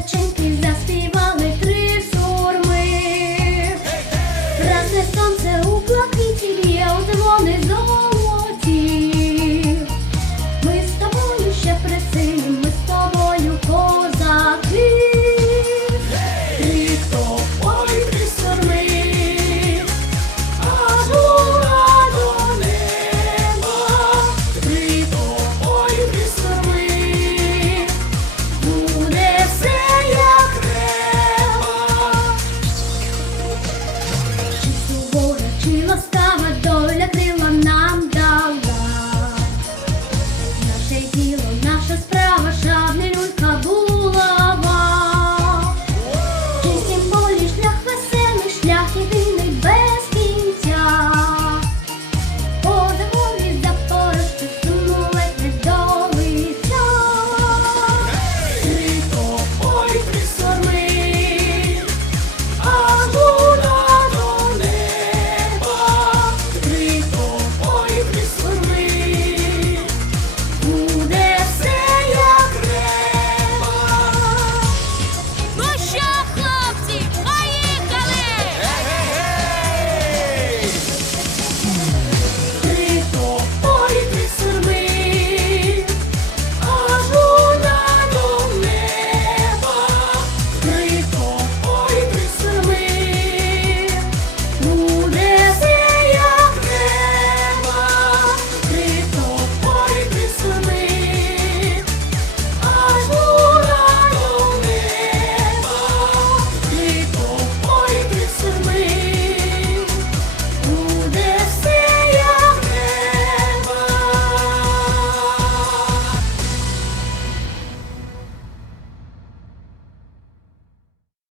Зайченьки заспівали три сурми. Красне сонце у блакиті б'є у двор. must stop.